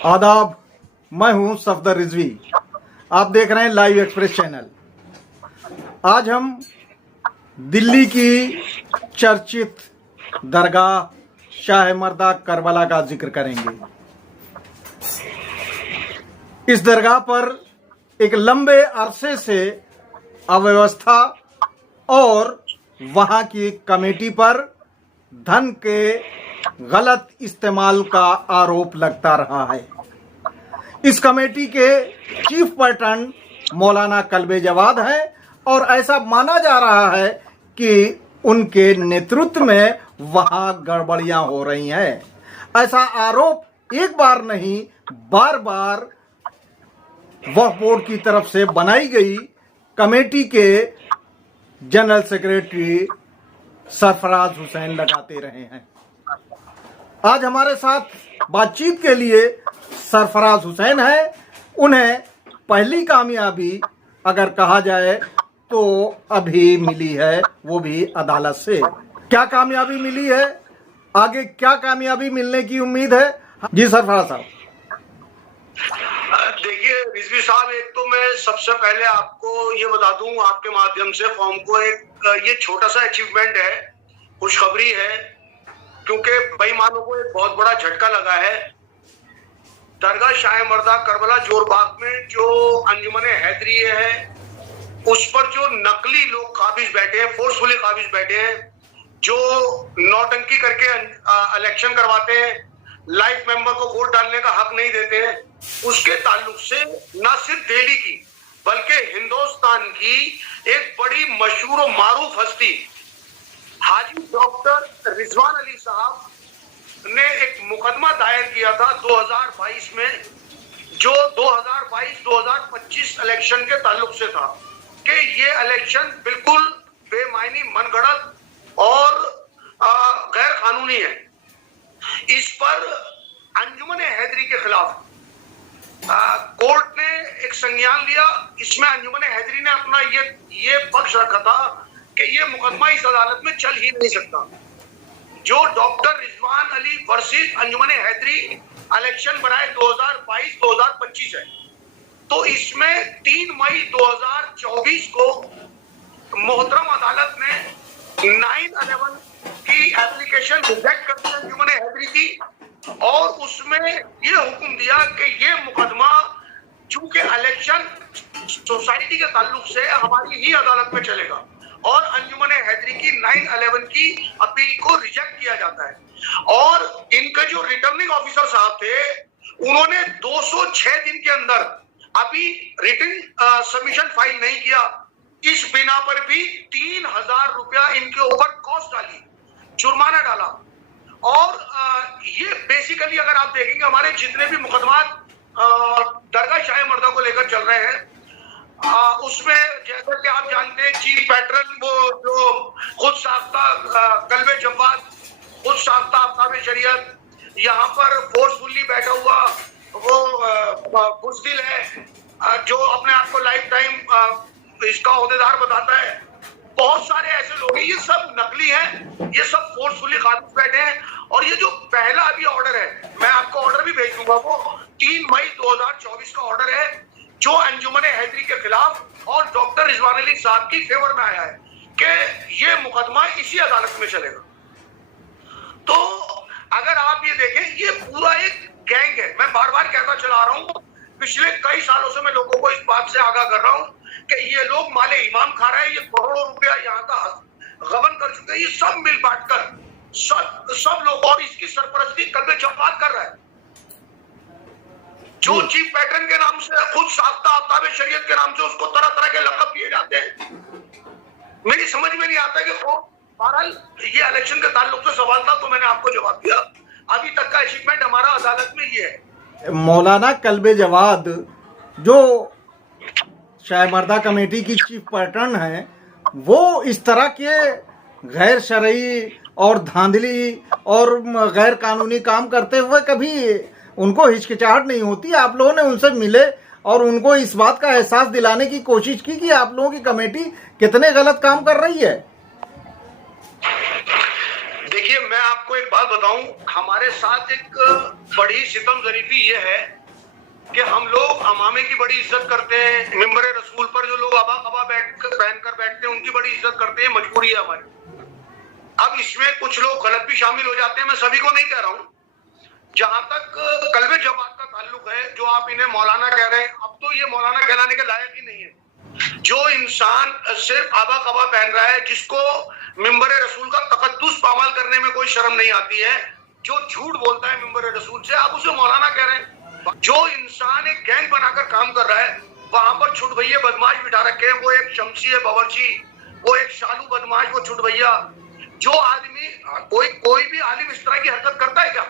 आदाब, मैं हूं सफदर रिजवी। आप देख रहे हैं लाइव एक्सप्रेस चैनल। आज हम दिल्ली की चर्चित दरगाह शाह मर्दा करबला का जिक्र करेंगे। इस दरगाह पर एक लंबे अरसे से अव्यवस्था और वहां की कमेटी पर धन के गलत इस्तेमाल का आरोप लगता रहा है। इस कमेटी के चीफ पैटर्न मौलाना कल्बे जवाद है और ऐसा माना जा रहा है कि उनके नेतृत्व में वहां गड़बड़ियां हो रही हैं। ऐसा आरोप एक बार नहीं, बार बार वक्फ बोर्ड की तरफ से बनाई गई कमेटी के जनरल सेक्रेटरी सरफराज हुसैन लगाते रहे हैं। आज हमारे साथ बातचीत के लिए सरफराज हुसैन है। उन्हें पहली कामयाबी अगर कहा जाए तो अभी मिली है, वो भी अदालत से। क्या कामयाबी मिली है, आगे क्या कामयाबी मिलने की उम्मीद है? जी सरफराज साहब। देखिए रिजवी साहब, एक तो मैं सबसे पहले आपको ये बता दूं आपके माध्यम से फॉर्म को, एक ये छोटा सा अचीवमेंट है, खुशखबरी है, क्योंकि बेईमानों को एक बहुत बड़ा झटका लगा है। दरगाह शाह मर्दा करबला जोरबाग में जो अंजुमन हैदरी है, उस पर जो नकली लोग काबिज बैठे हैं, फोर्सफुली काबिज बैठे हैं, जो नौटंकी करके इलेक्शन करवाते हैं, लाइफ मेंबर को वोट डालने का हक नहीं देते हैं, उसके ताल्लुक से न सिर्फ दिल्ली की बल्कि हिंदुस्तान की एक बड़ी मशहूर और मारूफ हस्ती हाजी डॉक्टर रिजवान अली साहब ने एक मुकदमा दायर किया था 2022 में, जो 2022-2025 इलेक्शन के ताल्लुक से था कि ये इलेक्शन बिल्कुल बेमायनी, मनगढ़ंत और गैर कानूनी है। इस पर अंजुमन हैदरी के खिलाफ कोर्ट ने एक संज्ञान लिया। इसमें अंजुमन हैदरी ने अपना ये पक्ष रखा था कि ये मुकदमा इस अदालत में चल ही नहीं सकता। जो डॉक्टर रिजवान अली वर्सेस अंजुमन हैदरी इलेक्शन बनाए 2022-2025 है, तो इसमें 3 मई 2024 को मोहतरम अदालत ने 9/11 की एप्लीकेशन रिजेक्ट कर दी अंजुमन हैदरी की, और उसमें ये हुक्म दिया कि ये मुकदमा चूंकि इलेक्शन सोसाइटी के ताल्लुक से हमारी ही अदालत में चलेगा और अंजुमन हैदरी की 9/11 की अपील को रिजेक्ट किया जाता है। और इनके जो रिटर्निंग ऑफिसर साहब थे, उन्होंने 206 दिन के अंदर अभी रिटर्न सबमिशन फाइल नहीं किया। इस बिना पर भी 3000 रुपया इनके ऊपर कॉस्ट डाली, जुर्माना डाला। और ये बेसिकली अगर आप देखेंगे हमारे जितने भी मुकदमा दरगाह शाह मर्दा को लेकर चल रहे हैं, उसमें जैसा कि आप जानते हैं चीफ पैटर्न वो जो खुद साख्ता कल्बे जवाद, खुद साख्ता आफ्ताब शरीयत, यहाँ पर फोर्सफुली बैठा हुआ वो बुज़दिल है, जो अपने आप को लाइफ टाइम इसका ओहदेदार बताता है। बहुत सारे ऐसे लोग हैं, ये सब नकली हैं, ये सब फोर्सफुली काबिज बैठे हैं। और ये जो पहला अभी ऑर्डर है, मैं आपको ऑर्डर भी भेज दूंगा, वो 3 मई 2024 का ऑर्डर है, जो अंजुमन हैदरी के खिलाफ और डॉक्टर रिजवान अली साहब की फेवर में आया है कि ये मुकदमा इसी अदालत में चलेगा। तो अगर आप ये देखें, ये पूरा एक गैंग है। मैं बार बार कहता चला रहा हूं, पिछले कई सालों से मैं लोगों को इस बात से आगाह कर रहा हूं कि ये लोग माले इमाम खा रहे हैं, ये करोड़ों रुपया यहाँ का गबन कर चुके हैं। ये सब मिल बांट कर सब लोग, और इसकी सरपरस्ती कल्बे जवाद कर रहा है, जो चीफ पैटर्न के नाम से, खुद साख्ता आफ्ताब शरीयत के नाम से उसको तरह तरह के लक़ब दिए जाते हैं। मेरी समझ में नहीं आता कि बहरहाल ये इलेक्शन के ताल्लुक से सवाल था, तो मैंने आपको जवाब दिया। अभी तक का अचीवमेंट हमारा अदालत में ये है। मौलाना कल्बे जवाद जो शाह मर्दा कमेटी की चीफ पैटर्न है, वो इस तरह के गैर शरई और धांधली और गैर कानूनी काम करते हुए कभी उनको हिचकिचाहट नहीं होती? आप लोगों ने उनसे मिले और उनको इस बात का एहसास दिलाने की कोशिश की कि आप लोगों की कमेटी कितने गलत काम कर रही है? देखिए, मैं आपको एक बात बताऊं, हमारे साथ एक बड़ी सितम ज़रीफी ये है कि हम लोग अमामे की बड़ी इज्जत करते हैं, मिंबर रसूल पर जो लोग अबा कबा पहनकर बैठते हैं उनकी बड़ी इज्जत करते हैं, मजबूरी है हमारी। अब इसमें कुछ लोग गलत भी शामिल हो जाते हैं, मैं सभी को नहीं कह रहा हूं। जहां तक कल्बे जमात का ताल्लुक है, जो आप इन्हें मौलाना कह रहे हैं, अब तो ये मौलाना कहलाने के लायक ही नहीं है। जो इंसान सिर्फ आबा कबा पहन रहा है, जिसको मिंबर रसूल का तकद्दुस पामाल करने में कोई शर्म नहीं आती है, जो झूठ बोलता है मिंबर रसूल से, आप उसे मौलाना कह रहे हैं। जो इंसान एक गैंग बनाकर काम कर रहा है, वहां पर छुटभैया बदमाश बिठा रखे हैं, वो एक शमसी है बावर्ची, वो एक शालू बदमाश, वो छुटभैया। जो आदमी कोई भी आलिम इस तरह की हरकत करता है क्या?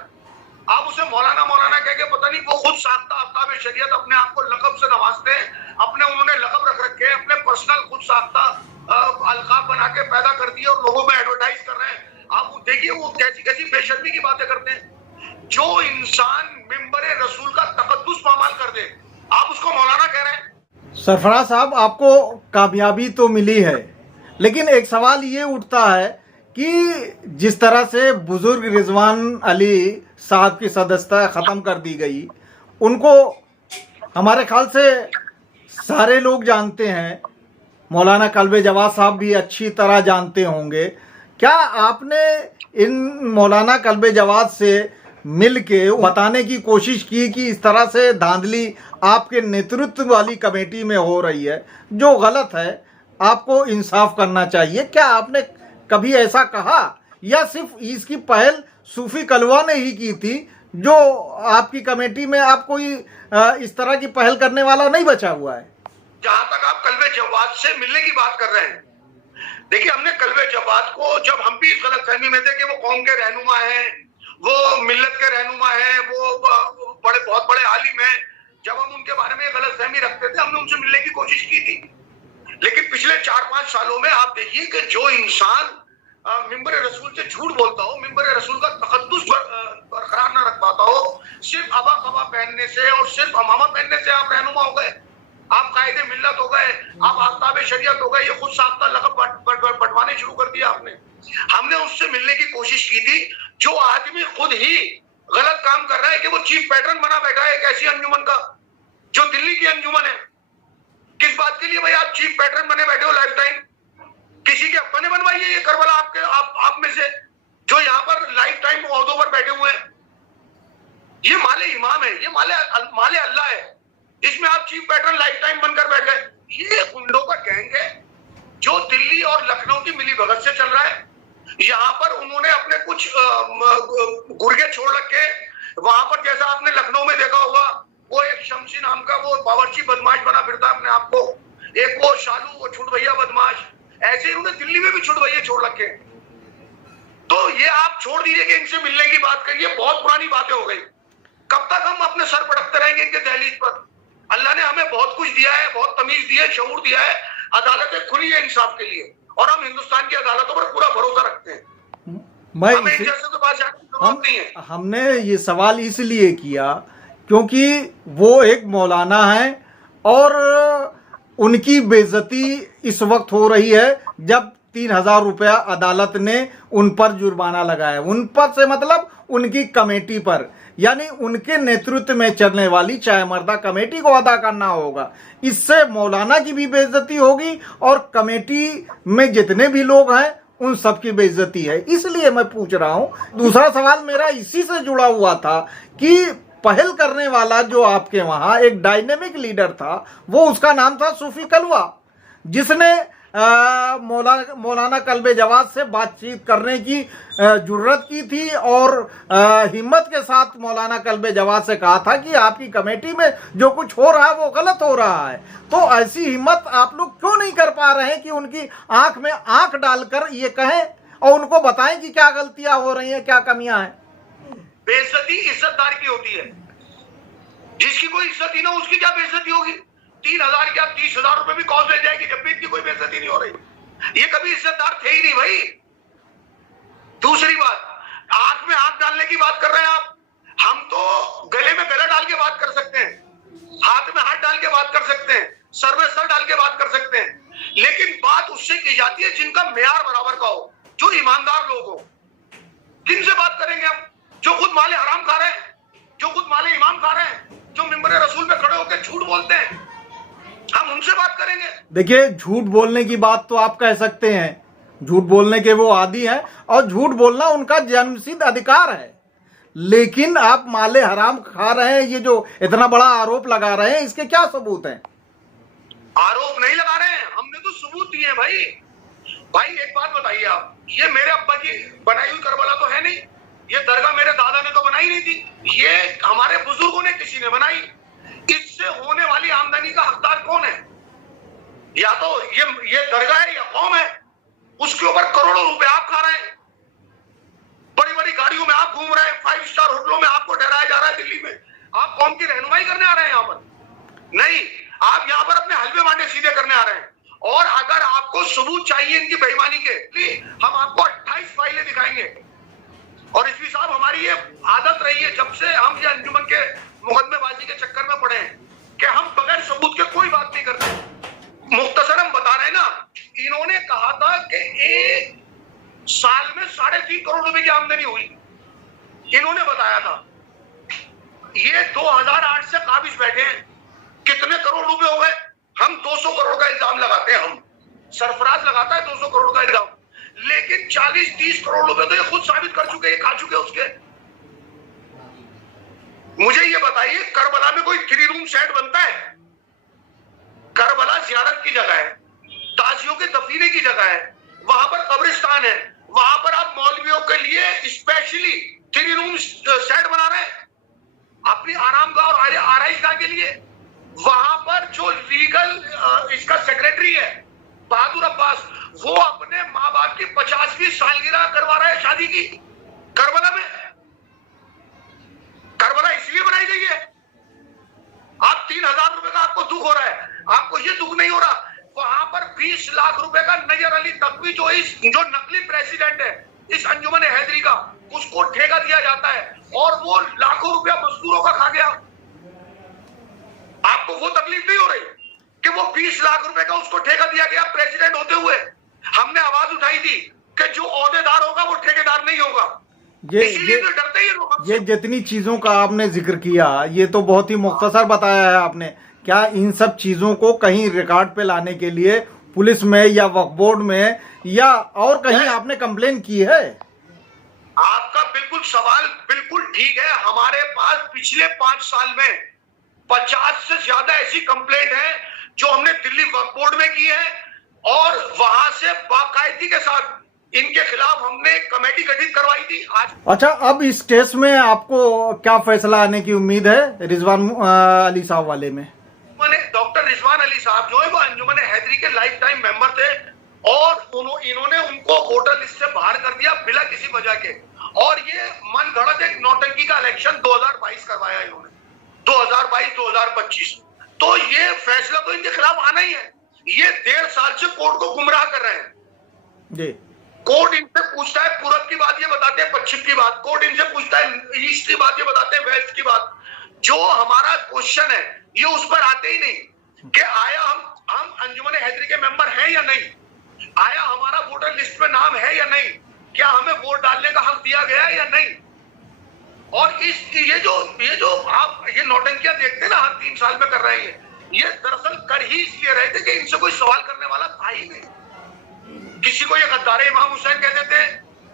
आप उसे मौलाना मौलाना कह के, पता नहीं वो खुद साख्ता आफ्ताब शरीयत अपने आप को लकब से नवाजते हैं, अपने उन्होंने लकब रख रखे हैं, अपने पर्सनल खुद साख्ता अलकाब बना के पैदा कर दिए और लोगों में एडवर्टाइज कर रहे हैं। आप देखिए वो कैसी कैसी बेशर्मी की बातें करते हैं। जो इंसान मिंबर रसूल का तकद्दुस पामाल कर दे, आप उसको मौलाना कह रहे हैं। सरफराज साहब, आपको कामयाबी तो मिली है, लेकिन एक सवाल ये उठता है कि जिस तरह से बुजुर्ग रिजवान अली साहब की सदस्यता ख़त्म कर दी गई, उनको हमारे ख्याल से सारे लोग जानते हैं, मौलाना कल्बे जवाद साहब भी अच्छी तरह जानते होंगे। क्या आपने इन मौलाना कल्बे जवाद से मिल के बताने की कोशिश की कि इस तरह से धांधली आपके नेतृत्व वाली कमेटी में हो रही है, जो गलत है, आपको इंसाफ करना चाहिए? क्या आपने कभी ऐसा कहा, या सिर्फ इसकी पहल सूफी कलवा ने ही की थी, जो आपकी कमेटी में आप कोई इस तरह की पहल करने वाला नहीं बचा हुआ है? जहां तक आप कल्बे जवाद से मिलने की बात कर रहे हैं, देखिए, हमने कल्बे जवाद को, जब हम भी इस गलतफहमी में थे कि वो कौम के रहनुमा हैं, वो मिल्लत के रहनुमा हैं, वो बहुत बड़े आलिम हैं, जब हम उनके बारे में गलतफहमी रखते थे, हमने उनसे मिलने की कोशिश की थी। लेकिन पिछले 4-5 सालों में आप देखिए कि जो इंसान मिंबर रसूल से झूठ बोलता हो, मिंबर रसूल का तकद्दुस बरकरार न रख पाता हो, सिर्फ अबा कबा पहनने से और सिर्फ अमामा पहनने से आप रहनुमा हो गए, आप कायदे मिल्लत हो गए, आप आफ्ताब शरीयत हो गए, ये खुद साख्ता लक़ब बंटवाने शुरू कर दिया आपने। हमने उससे मिलने की कोशिश की थी, जो आदमी खुद ही गलत काम कर रहा है कि वो चीफ पैटर्न बना बैठा है एक ऐसी अंजुमन का, जो दिल्ली की अंजुमन है। किस बात के लिए भाई आप चीफ पैटर्न बने बैठे हो लाइफ टाइम? किसी के अप्पा ने बनवाई है ये करबला आप में से, जो यहाँ पर लाइफ टाइम ओहदों पर बैठे हुए हैं? ये माले इमाम है, ये माले अल्लाह है, इसमें आप चीफ पैटर्न लाइफ टाइम बनकर बैठ गए। ये गुंडों का गैंग है, जो दिल्ली और लखनऊ की मिली भगत से चल रहा है। यहाँ पर उन्होंने अपने कुछ गुर्गे छोड़ रखे, वहां पर जैसा आपने लखनऊ में देखा होगा, वो एक शमशी नाम का वो बावर्ची बदमाश बना फिरता है अपने आप को, एक वो शालू, वो छुटभैया बदमाश, ऐसे ही उन्होंने दिल्ली में भी छुटभैया छोड़ रखे। तो ये आप छोड़ दीजिए कि इनसे मिलने की बात करिए, बहुत पुरानी बातें हो गई। कब तक हम अपने सर पटकते रहेंगे इनके दहलीज पर? अल्लाह ने हमें बहुत कुछ दिया है, बहुत तमीज दी है, शऊर दिया है, अदालतें खुली है इंसाफ के लिए, और हम हिंदुस्तान की अदालतों पर पूरा भरोसा रखते हैं। हमें इन जैसे तो बात नहीं है। हमने ये सवाल इसलिए किया क्योंकि वो एक मौलाना है और उनकी बेइज्जती इस वक्त हो रही है जब 3000 रुपया अदालत ने उन पर जुर्माना लगाया। उन पर से मतलब उनकी कमेटी पर, यानी उनके नेतृत्व में चलने वाली चाय मर्दा कमेटी को अदा करना होगा। इससे मौलाना की भी बेइज्जती होगी और कमेटी में जितने भी लोग हैं उन सबकी बेइज्जती है। इसलिए मैं पूछ रहा हूं। दूसरा सवाल मेरा इसी से जुड़ा हुआ था कि पहल करने वाला जो आपके वहां एक डायनेमिक लीडर था, वो उसका नाम था सूफी कलवा, जिसने मौलाना कल्बे जवाद से बातचीत करने की जुर्रत की थी और हिम्मत के साथ मौलाना कल्बे जवाद से कहा था कि आपकी कमेटी में जो कुछ हो रहा है वो गलत हो रहा है। तो ऐसी हिम्मत आप लोग क्यों नहीं कर पा रहे हैं कि उनकी आंख में आंख डालकर ये कहें और उनको बताएं कि क्या गलतियां हो रही हैं, क्या कमियां हैं? बेइज्जती इज्जतदार की होती है, जिसकी कोई इज्जत ही ना उसकी क्या बेइज्जती होगी? 3000 क्या 30,000 रुपए भी कौन ले जाएगी जब भी इनकी कोई बेइज्जती नहीं हो रही? ये कभी इज्जतदार थे ही नहीं भाई। दूसरी बात, आंख में आंख डालने की बात कर रहे हैं आप। हम तो गले में गला डाल के बात कर सकते हैं, हाथ में हाथ डाल के बात कर सकते हैं, सर में सर डाल के बात कर सकते हैं, लेकिन बात उससे की जाती है जिनका मेयार बराबर का हो, जो ईमानदार लोग हो। किनसे बात करेंगे हम, जो खुद माले हराम खा रहे हैं, जो खुद माले इमाम खा रहे हैं, जो मिंबर रसूल पे खड़े होकर झूठ बोलते हैं, हम उनसे बात करेंगे? देखिए, झूठ बोलने की बात तो आप कह सकते हैं, झूठ बोलने के वो आदी हैं और झूठ बोलना उनका जन्मसिद्ध अधिकार है, लेकिन आप माले हराम खा रहे हैं, ये जो इतना बड़ा आरोप लगा रहे हैं, इसके क्या सबूत हैं? आरोप नहीं लगा रहे हैं, हमने तो सबूत दिए हैं भाई। भाई एक बात बताइए आप, ये मेरे अब्बा की बनाई हुई करबला तो है नहीं, ये दरगाह मेरे दादा ने तो बनाई नहीं थी, ये हमारे बुजुर्गों ने किसी ने बनाई। इससे होने वाली आमदनी का हकदार कौन है? या तो ये दरगाह है या कौम है। उसके ऊपर करोड़ों रुपए आप खा रहे हैं, बड़ी बड़ी गाड़ियों में आप घूम रहे हैं, 5 स्टार होटलों में आपको ठहराया जा रहा है दिल्ली में। आप कौम की रहनुमाई करने आ रहे हैं यहाँ पर? नहीं, आप यहाँ पर अपने हलवे बांटे सीधे करने आ रहे हैं। और अगर आपको सबूत चाहिए इनकी बेईमानी के, हम आपको 28 फाइलें दिखाएंगे। और इसवी साहब, हमारी ये आदत रही है जब से हम ये अंजुमन के मुकदमेबाजी के चक्कर में पड़े हैं कि हम बगैर सबूत के कोई बात नहीं करते। मुख्तसर हम बता रहे हैं ना, इन्होंने कहा था कि एक साल में 3.5 करोड़ रुपए की आमदनी हुई, इन्होंने बताया था। ये 2008 से काबिज बैठे हैं, कितने करोड़ रुपए हो गए? हम 200 करोड़ का इल्जाम लगाते हैं, हम सरफराज लगाता है 200 करोड़ का इल्जाम, लेकिन 40-30 करोड़ रुपए तो ये खुद साबित कर चुके, खा चुके उसके। मुझे ये बताइए, करबला में कोई 3 रूम सेट बनता है? करबला जियारत की जगह है, ताजियों के दफीने की जगह है, वहां पर कब्रिस्तान है, वहां पर आप मौलवियों के लिए स्पेशली 3 रूम सेट बना रहे हैं अपनी आरामगाह और आराइशगाह के लिए। वहां पर जो लीगल इसका सेक्रेटरी है बहादुर अब्बास, वो अपने माँ बाप की 50वीं सालगिरह करवा रहा है शादी की करबला में। करबला इसलिए बनाई गई है। आप 3000 रुपए का आपको दुख हो रहा है, आपको ये दुख नहीं हो रहा वहां पर 20 लाख रुपए का नैयर अली तकवी जो नकली प्रेसिडेंट है इस अंजुमन हैदरी का, उसको ठेका दिया जाता है और वो लाखों रुपया मजदूरों का खा गया। आपको वो तकलीफ नहीं हो रही कि वो 20 लाख रुपए का उसको ठेका दिया गया प्रेसिडेंट होते हुए? हमने आवाज उठाई थी कि जो ओहदेदार होगा वो ठेकेदार नहीं होगा। इसीलिए तो डरते ही लोग। ये जितनी चीजों का आपने जिक्र किया, ये तो बहुत ही मुख्तसर बताया है आपने। क्या इन सब चीजों को कहीं रिकॉर्ड पे लाने के लिए पुलिस में या वक्फ बोर्ड में या और कहीं आपने कंप्लेन की है? आपका बिल्कुल सवाल बिल्कुल ठीक है। हमारे पास पिछले 5 साल में 50 से ज्यादा ऐसी कंप्लेंट है जो हमने दिल्ली वक्फ बोर्ड में की है और वहां से बाकायदगी के साथ इनके खिलाफ हमने कमेटी गठित करवाई थी। आज अच्छा, अब इस केस में आपको क्या फैसला आने की उम्मीद है रिजवान अली साहब वाले में? डॉक्टर रिजवान अली साहब जो है वो अंजुमन हैदरी के लाइफ टाइम मेंबर थे और इन्होंने उनको वोटर लिस्ट से बाहर कर दिया बिना किसी वजह के। और ये मन गढ़ंत एक नौटंकी का इलेक्शन 2022 करवाया इन्होंने, 2022-2025। तो ये फैसला तो इनके खिलाफ आना ही है। ये 1.5 साल से कोर्ट को गुमराह कर रहे हैं जी। कोर्ट इनसे पूछता है पूरब की बात, ये बताते हैं पश्चिम की बात। कोर्ट इनसे पूछता है ईस्ट की बात, ये बताते हैं वेस्ट की बात। जो हमारा क्वेश्चन है ये उस पर आते ही नहीं कि आया हम अंजुमन हैदरी के मेंबर हैं या नहीं, आया हमारा वोटर लिस्ट में नाम है या नहीं, क्या हमें वोट डालने का हक दिया गया है या नहीं। और ये जो आप ये नौटंकियां देखते हैं ना हर 3 साल में कर रहे हैं, ये दरअसल कर ही इसलिए रहे थे कि इनसे कोई सवाल करने वाला था ही नहीं। किसी को ये गद्दार इमाम हुसैन कह देते हैं,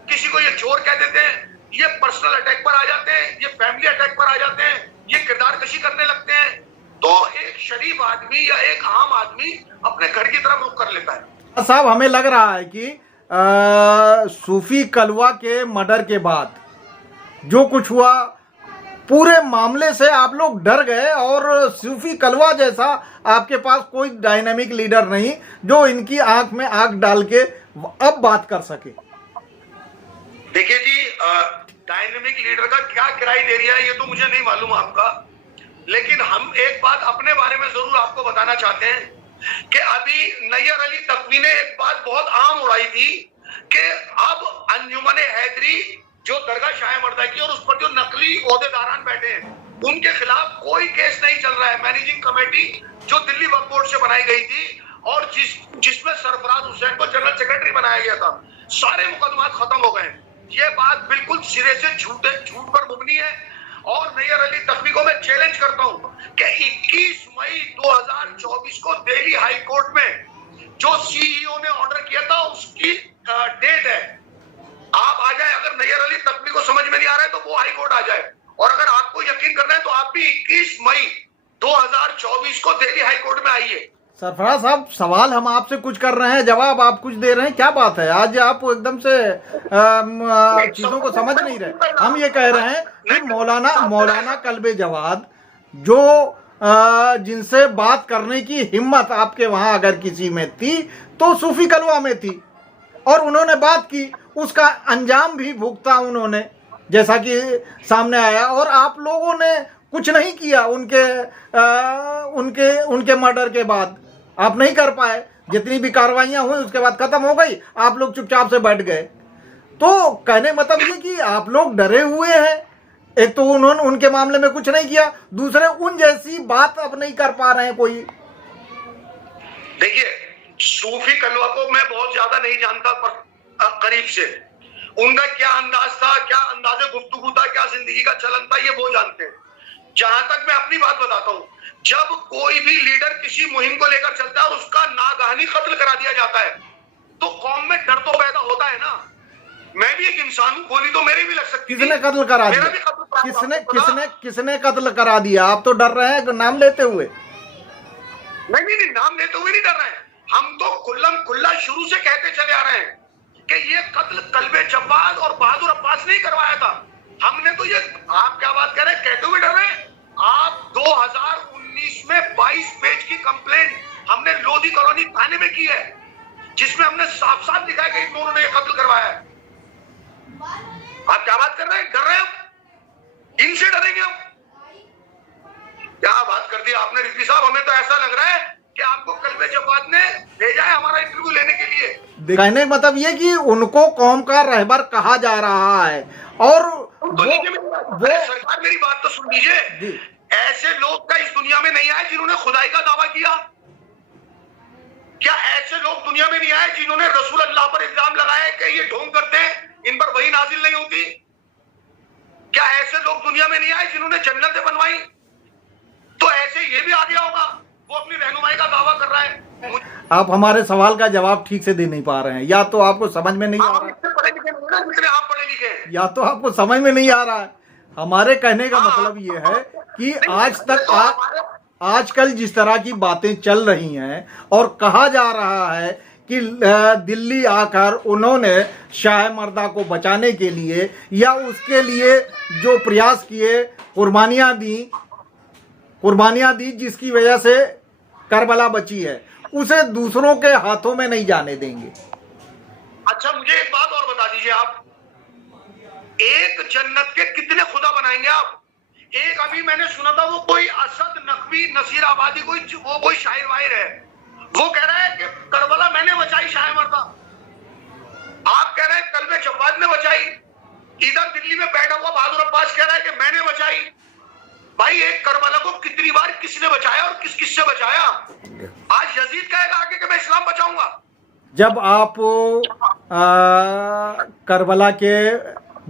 किसी को ये चोर कह देते हैं, ये पर्सनल अटैक पर आ जाते हैं, ये फैमिली अटैक पर आ जाते हैं, ये किरदार कशी करने लगते हैं। तो एक शरीफ आदमी या एक आम आदमी अपने घर की तरफ रुख कर लेता है। साहब, हमें लग रहा है कि सूफी कलवा के मर्डर के बाद जो कुछ हुआ पूरे मामले से आप लोग डर गए और सूफी कलवा जैसा आपके पास कोई डायनामिक लीडर नहीं जो इनकी आंख में आंख डाल के अब बात कर सके। देखिए जी, डायनामिक लीडर का क्या क्राइटेरिया है ये तो मुझे नहीं मालूम आपका, लेकिन हम एक बात अपने बारे में जरूर आपको बताना चाहते हैं कि अभी नैयर अली तकवी ने एक बात बहुत आम उड़ाई थी कि अब अंजुमन हैदरी जो दरगाह शाह मर्दा की और उस पर जो नकली ओहदेदारान बैठे हैं उनके खिलाफ कोई केस नहीं चल रहा है। मैनेजिंग कमेटी जो दिल्ली वक्फ बोर्ड से बनाई गई थी और जिसमें सरफराज हुसैन को जनरल सेक्रेटरी बनाया गया था, सारे मुकदमा खत्म हो गए। ये बात बिल्कुल सिरे से झूठ पर मुबनी है। और नैयर अली तकवी को मैं चैलेंज करता हूं कि 21 मई 2024 को दिल्ली हाई कोर्ट में जो सीईओ ने ऑर्डर किया था उसकी डेट है। आप आ जाए, अगर नैयर अली तकवी को समझ में नहीं आ रहा है तो वो हाई कोर्ट आ जाए, और अगर आपको यकीन करना है तो आप भी 21 मई 2024 को दिल्ली हाई कोर्ट में आइए। सरफराज साहब, सवाल हम आपसे कुछ कर रहे हैं, जवाब आप कुछ दे रहे हैं, क्या बात है? आज आप एकदम से चीजों को समझ नहीं रहे। हम ये कह रहे हैं कि मौलाना कल्बे जवाद जो जिनसे बात करने की हिम्मत आपके वहां अगर किसी में थी तो सूफी कलवा में थी, और उन्होंने बात की, उसका अंजाम भी भुगता उन्होंने, जैसा कि सामने आया। और आप लोगों ने कुछ नहीं किया उनके मर्डर के बाद, आप नहीं कर पाए। जितनी भी कार्रवाइयां हुई उसके बाद खत्म हो गई, आप लोग चुपचाप से बैठ गए। तो कहने मतलब ये कि आप लोग डरे हुए हैं। एक तो उन्होंने उनके मामले में कुछ नहीं किया, दूसरे उन जैसी बात अब नहीं कर पा रहे हैं कोई। देखिए, सूफी कलवा को मैं बहुत ज्यादा नहीं जानता पर करीब से उनका क्या अंदाज था, क्या अंदाजे गुफ्तगू था, क्या जिंदगी का चलन था, ये वो जानते हैं। जहां तक मैं अपनी बात बताता हूं, जब कोई भी लीडर किसी मुहिम को लेकर चलता है और उसका नागहानी कत्ल करा दिया जाता है तो कौम में डर तो पैदा होता है ना। मैं भी एक इंसान हूं, गोली तो मेरी भी लग सकती है। किसने कत्ल करा दिया? किसने कत्ल करा दिया? आप तो डर रहे हैं नाम लेते हुए। नहीं, नाम लेते हुए नहीं डर रहे हैं। हम तो खुल्लम खुल्ला शुरू से कहते चले आ रहे हैं कि ये कत्ल कल्बे जब्बार और बहादुर अब्बास नहीं करवाया था। हमने तो ये, आप क्या बात कर रहे हैं, कहते हुए डर रहे हैं? आप 2019 में 22 पेज की कंप्लेंट हमने लोधी कॉलोनी थाने में की है, जिसमें हमने साफ साफ लिखा है कि इन दोनों ने ये कत्ल करवाया है। आप क्या बात कर रहे हैं? डर रहे हैं? इनसे डरेंगे हम? क्या बात कर दी आपने रिजवी साहब। हमें तो ऐसा लग रहा है कि आपको कल्बे जब्बार ने भेजा है हमारा इंटरव्यू लेने के लिए। कहने का मतलब ये कि उनको कौम का रहबर कहा जा रहा है। और सरकार, मेरी बात तो सुन लीजिए, ऐसे लोग का इस दुनिया में नहीं आए जिन्होंने खुदाई का दावा किया। क्या ऐसे लोग दुनिया में नहीं आए जिन्होंने रसूल अल्लाह पर इल्जाम लगाया कि ये ढोंग करते हैं, इन पर वही नाजिल नहीं होती? क्या ऐसे लोग दुनिया में नहीं आए जिन्होंने जन्नतें बनवाई? तो ऐसे ये भी आ गया होगा, वो अपनी रहनुमाई का दावा कर रहा है। आप हमारे सवाल का जवाब ठीक से दे नहीं पा रहे हैं, या तो आपको समझ में नहीं आ रहा है, आप पढ़े लिखे हैं, या तो आपको समझ में नहीं आ रहा है। हमारे कहने का मतलब ये है कि आजकल जिस तरह की बातें चल रही हैं और कहा जा रहा है कि दिल्ली आकर उन्होंने शाह मर्दा को बचाने के लिए या उसके लिए जो प्रयास किए, कुर्बानियां दी जिसकी वजह से करबला बची है, उसे दूसरों के हाथों में नहीं जाने देंगे। अच्छा, मुझे एक बात और बता दीजिए, आप एक जन्नत के कितने खुदा बनाएंगे आप? एक अभी मैंने सुना था, वो कोई असद नकवी नसीर आबादी कोई शायर वायर है, वो कह रहा है कि करबला मैंने बचाई शाह मर्दा। आप कह रहे हैं कल्बे जब्बार ने बचाई। इधर दिल्ली में बैठा हुआ बहादुर अब्बास कह रहा है कि मैंने बचाई। भाई, एक करबला को कितनी बार किसने बचाया और किस किस से बचाया? आज यजीद कहेगा आगे कि मैं इस्लाम बचाऊंगा। जब आप करबला के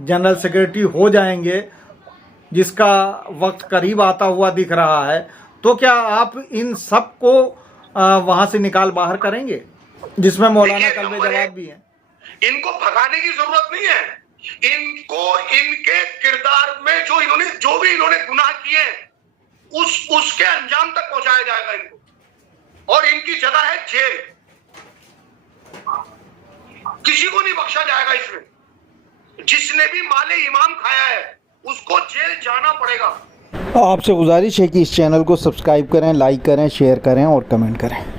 जनरल सेक्रेटरी हो जाएंगे, जिसका वक्त करीब आता हुआ दिख रहा है, तो क्या आप इन सब को वहां से निकाल बाहर करेंगे, जिसमें मौलाना कल्बे जवाद भी हैं? इनको भगाने की जरूरत नहीं है। इनको इनके किरदार में जो भी इन्होंने गुनाह किए उसके अंजाम तक पहुंचाया जाएगा इनको, और इनकी जगह है जेल। किसी को नहीं बख्शा जाएगा इसमें। जिसने भी माले इमाम खाया है उसको जेल जाना पड़ेगा। आपसे गुजारिश है कि इस चैनल को सब्सक्राइब करें, लाइक करें, शेयर करें और कमेंट करें।